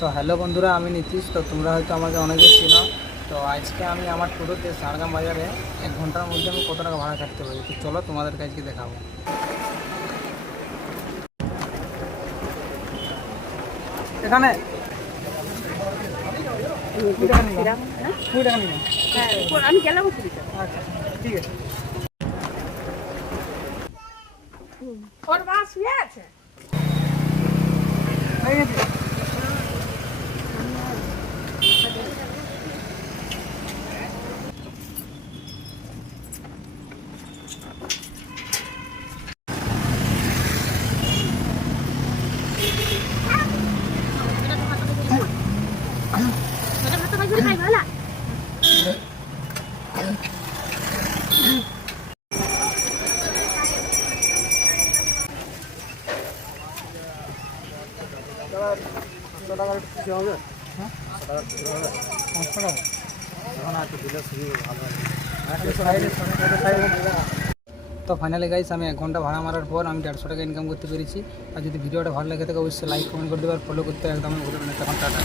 তো হ্যালো বন্ধুরা, আমি নীতিশ। তো তোমরা হয়তো আমাকে অনেকেই চিনো। তো আজকে আমি আমার টোটোতে ঝাড়গ্রাম বাজারে 1 ঘন্টার মধ্যে আমি কত টাকা ভাড়া কাটতে পারি, তো চলো তোমাদেরকে আজকে দেখাবো। এখানে আমি গেলাম। আচ্ছা, ঠিক আছে। ওর মা শুয়ে আছে। তো ফাইনালি গাইস, আমি 1 ঘন্টা ভাড়া মারার পর আমি 150 টাকা ইনকাম করতে পেরেছি। আর যদি ভিডিওটা ভালো লাগে থাকে অবশ্যই লাইক কমেন্ট করে দেবে আর ফলো করতে একদম ভুলবেন না। তখন টাটা।